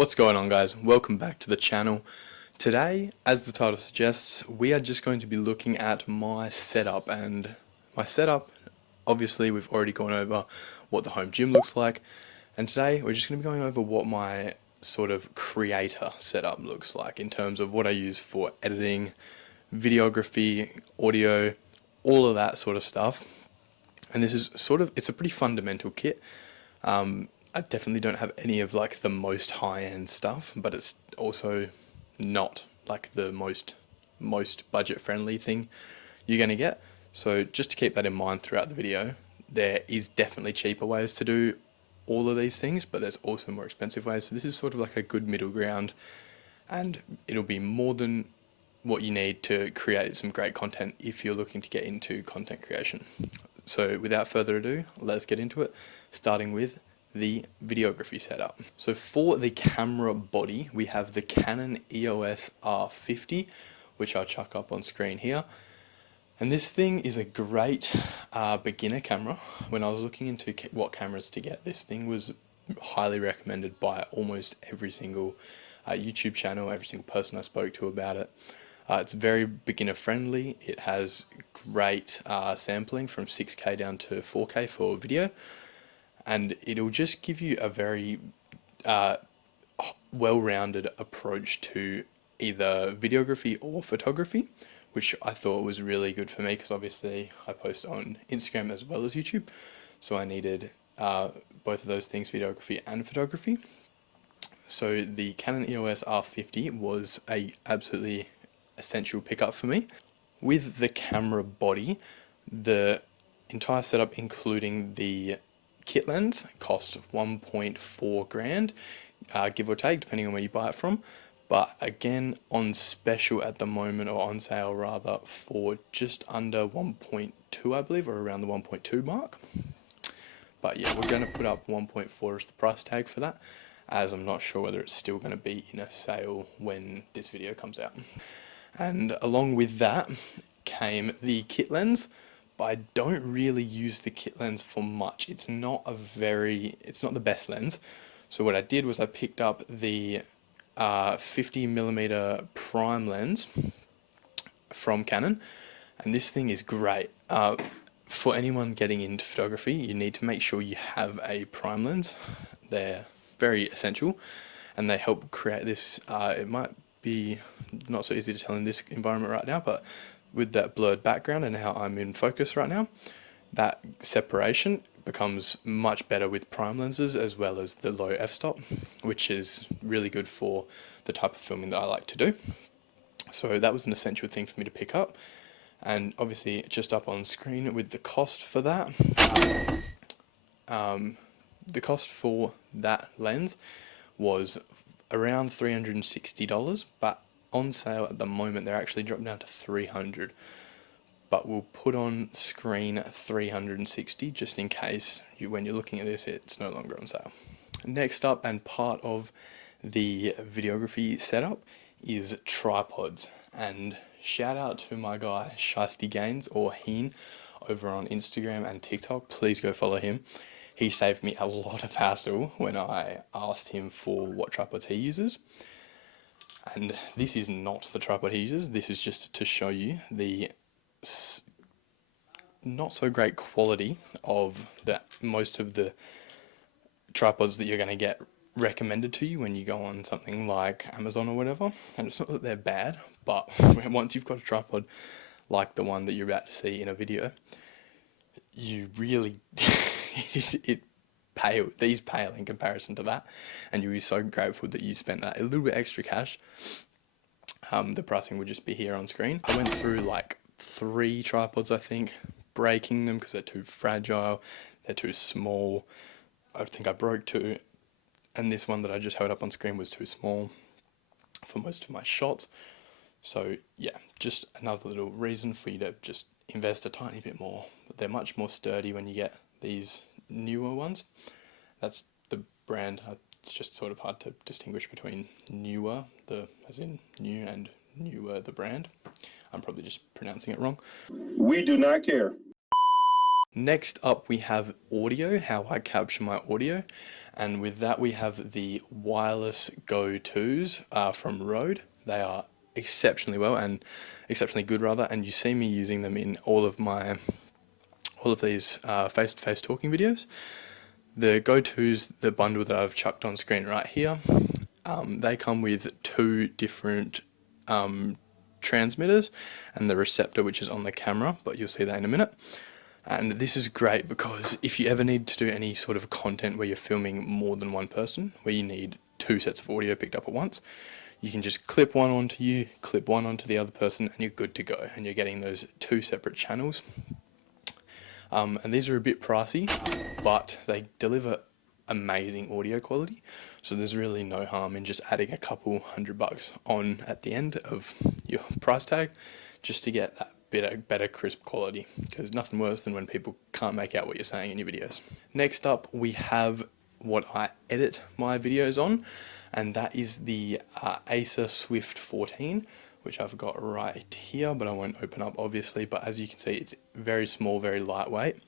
What's going on, guys? Welcome back to the channel. Today, as the title suggests, we are just going to be looking at my setup. And my setup, obviously we've already gone over what the home gym looks like, and today we're just going to be going over what my sort of creator setup looks like in terms of what I use for editing, videography, audio, all of that sort of stuff. And this is it's a pretty fundamental kit. I definitely don't have any of like the most high-end stuff, but it's also not like the most budget-friendly thing you're going to get. So just to keep that in mind throughout the video, there is definitely cheaper ways to do all of these things, but there's also more expensive ways. So this is sort of like a good middle ground, and it'll be more than what you need to create some great content if you're looking to get into content creation. So without further ado, let's get into it, starting with the videography setup. So for the camera body, we have the Canon EOS R50, which I'll chuck up on screen here. And this thing is a great beginner camera. When I was looking into what cameras to get, this thing was highly recommended by almost every single YouTube channel, every single person I spoke to about it. It's very beginner friendly. It has great sampling from 6K down to 4K for video, and it'll just give you a very well-rounded approach to either videography or photography, which I thought was really good for me because obviously I post on Instagram as well as YouTube, so I needed both of those things, videography and photography. So the Canon EOS R50 was a absolutely essential pickup for me. With the camera body, the entire setup including the kit lens cost 1.4 grand, give or take, depending on where you buy it from. But again, on special at the moment, or on sale rather, for just under 1.2, I believe, or around the 1.2 mark. But yeah, we're going to put up 1.4 as the price tag for that, as I'm not sure whether it's still going to be in a sale when this video comes out. And along with that came the kit lens, but I don't really use the kit lens for much. It's not the best lens. So what I did was I picked up the 50mm prime lens from Canon, and this thing is great. For anyone getting into photography, you need to make sure you have a prime lens. They're very essential, and they help create this, it might be not so easy to tell in this environment right now, but with that blurred background and how I'm in focus right now, that separation becomes much better with prime lenses, as well as the low f-stop, which is really good for the type of filming that I like to do. So that was an essential thing for me to pick up, and obviously just up on screen with the cost for that. The cost for that lens was around $360, but on sale at the moment they're actually dropped down to $300. But we'll put on screen 360 just in case when you're looking at this it's no longer on sale. Next up, and part of the videography setup, is tripods. And shout out to my guy Shiesty Gains, or Heen, over on Instagram and TikTok. Please go follow him. He saved me a lot of hassle when I asked him for what tripods he uses. And this is not the tripod he uses. This is just to show you the not so great quality of most of the tripods that you're going to get recommended to you when you go on something like Amazon or whatever. And it's not that they're bad, but once you've got a tripod like the one that you're about to see in a video, you really these pale in comparison to that, and you'll be so grateful that you spent that a little bit extra cash. The pricing would just be here on screen. I went through like 3 tripods, I think, breaking them because they're too fragile, they're too small. I think I broke 2, and this one that I just held up on screen was too small for most of my shots. So yeah, just another little reason for you to just invest a tiny bit more. They're much more sturdy when you get these newer ones. That's the brand. It's just sort of hard to distinguish between newer, as in new, and newer, the brand. I'm probably just pronouncing it wrong. We do not care. Next up we have audio, how I capture my audio. And with that, we have the wireless Go 2s from Rode. They are exceptionally well and exceptionally good rather, and you see me using them in all of these face-to-face talking videos. The Go 2s, the bundle that I've chucked on screen right here, they come with two different transmitters and the receptor which is on the camera, but you'll see that in a minute. And this is great because if you ever need to do any sort of content where you're filming more than one person, where you need two sets of audio picked up at once, you can just clip one onto you, clip one onto the other person, and you're good to go. And you're getting those two separate channels. And these are a bit pricey, but they deliver amazing audio quality. So there's really no harm in just adding a couple $100 on at the end of your price tag, just to get that better crisp quality, because nothing worse than when people can't make out what you're saying in your videos. Next up, we have what I edit my videos on, and that is the Acer Swift 14, which I've got right here, but I won't open up obviously, but as you can see, it's very small, very lightweight.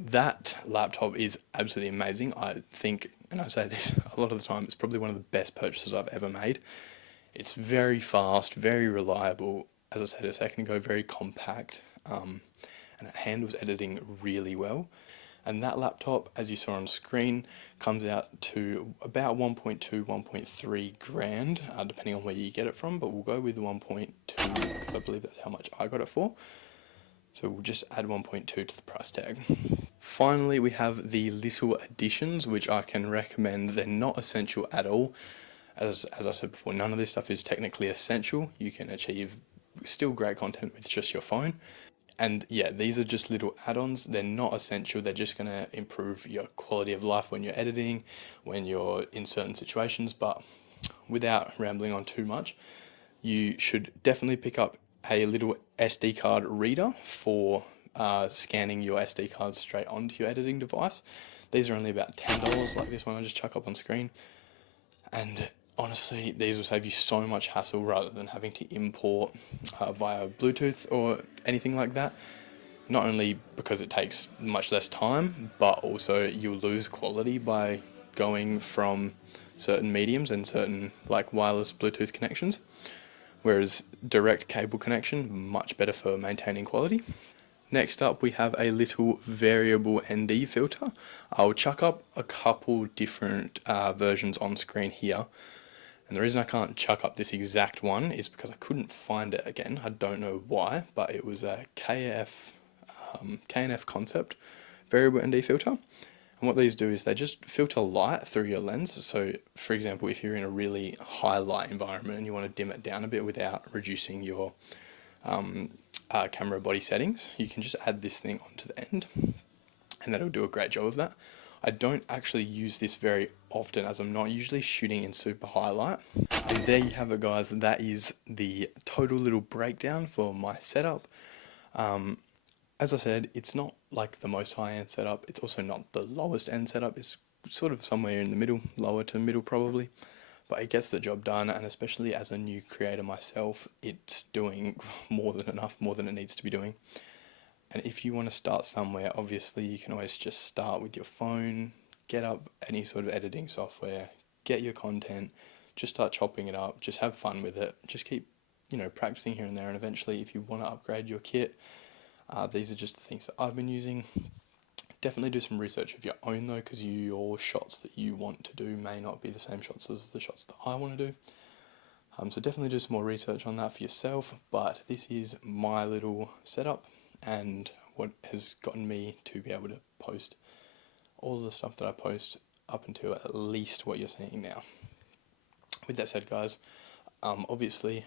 That laptop is absolutely amazing. I think, and I say this a lot of the time, it's probably one of the best purchases I've ever made. It's very fast, very reliable. As I said a second ago, very compact, and it handles editing really well. And that laptop, as you saw on screen, comes out to about 1.2, 1.3 grand, depending on where you get it from, but we'll go with 1.2 because I believe that's how much I got it for. So we'll just add 1.2 to the price tag. Finally, we have the little additions, which I can recommend. They're not essential at all. As I said before, none of this stuff is technically essential. You can achieve still great content with just your phone. And yeah, these are just little add-ons. They're not essential. They're just going to improve your quality of life when you're editing, when you're in certain situations. But without rambling on too much, you should definitely pick up a little SD card reader for scanning your SD cards straight onto your editing device. These are only about $10, like this one I just chuck up on screen. And honestly, these will save you so much hassle rather than having to import via Bluetooth or anything like that. Not only because it takes much less time, but also you'll lose quality by going from certain mediums and certain like wireless Bluetooth connections, whereas direct cable connection, much better for maintaining quality. Next up, we have a little variable ND filter. I'll chuck up a couple different versions on screen here. And the reason I can't chuck up this exact one is because I couldn't find it again. I don't know why, but it was a KNF Concept variable ND filter. And what these do is they just filter light through your lens. So for example, if you're in a really high light environment and you want to dim it down a bit without reducing your camera body settings, you can just add this thing onto the end and that'll do a great job of that. I don't actually use this very often as I'm not usually shooting in super high light. And there you have it, guys. That is the total little breakdown for my setup. As I said, it's not like the most high-end setup. It's also not the lowest end setup. It's sort of somewhere in the middle, lower to middle probably. But it gets the job done, and especially as a new creator myself, it's doing more than enough, more than it needs to be doing. And if you want to start somewhere, obviously you can always just start with your phone, get up any sort of editing software, get your content, just start chopping it up, just have fun with it, just keep, practicing here and there, and eventually if you want to upgrade your kit, these are just the things that I've been using. Definitely do some research of your own though, because your shots that you want to do may not be the same shots as the shots that I want to do. So definitely do some more research on that for yourself, but this is my little setup and what has gotten me to be able to post all of the stuff that I post up until at least what you're seeing now. With that said, guys, obviously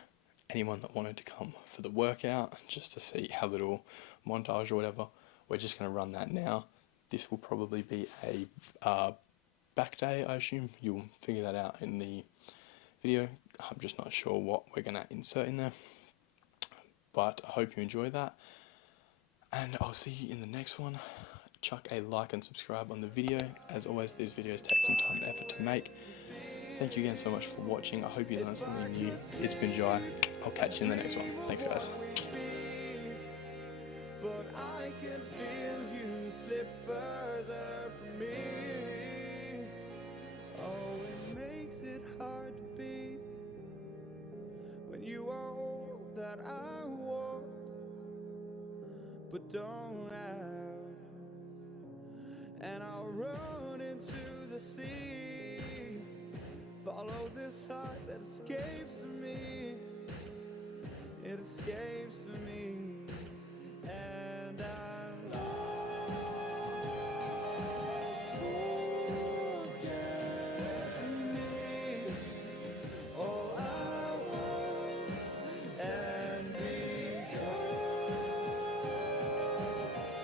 anyone that wanted to come for the workout just to see our little montage or whatever, we're just going to run that now. This will probably be a back day, I assume. You'll figure that out in the video. I'm just not sure what we're going to insert in there, but I hope you enjoy that, and I'll see you in the next one. Chuck a like and subscribe on the video. As always, these videos take some time and effort to make. Thank you again so much for watching. I hope you learned something new. It's been Jai. I'll catch you in the next one. Thanks, guys. But I can feel you slip further from me. Oh, it makes it hard to be when you are all that I want but don't have. And I'll run into the sea, follow this heart that escapes me. It escapes me, and I'm lost. Forget me, all I was and become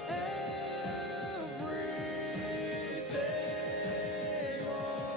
everything. All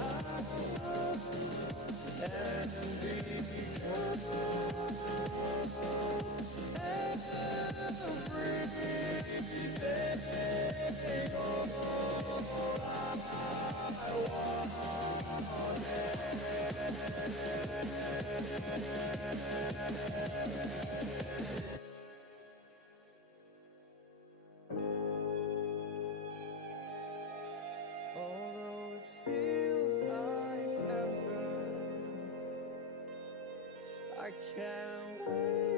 I although it feels like heaven, I can't wait.